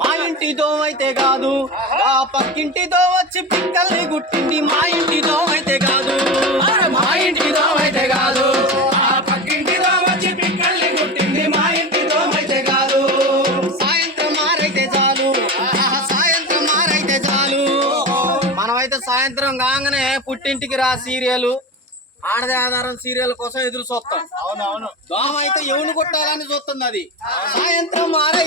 మా ఇంటి దోమైతే కాదు ఆ పక్కింటి దో వచ్చి పిక్కల్ని గుట్టింది. మా ఇంటి దోమైతే కాదు, మా ఇంటి దోమైతే కాదు, ఆ పక్కింటి దోమొచ్చి పిక్కల్ని గుట్టింది. మా ఇంటి దోమైతే కాదు. సాయంత్రం మారైతే చాలు, సాయంత్రం మారైతే చాలు. మనమైతే సాయంత్రం కాగానే పుట్టింటికి రా సీరియల్, ఆడదే ఆధారం సీరియల్ కోసం ఎదురు చూస్తాం. అవునవును. దోమ అయితే ఎవరిని కొట్టాలని చూస్తుంది. అది సాయంత్రం మారే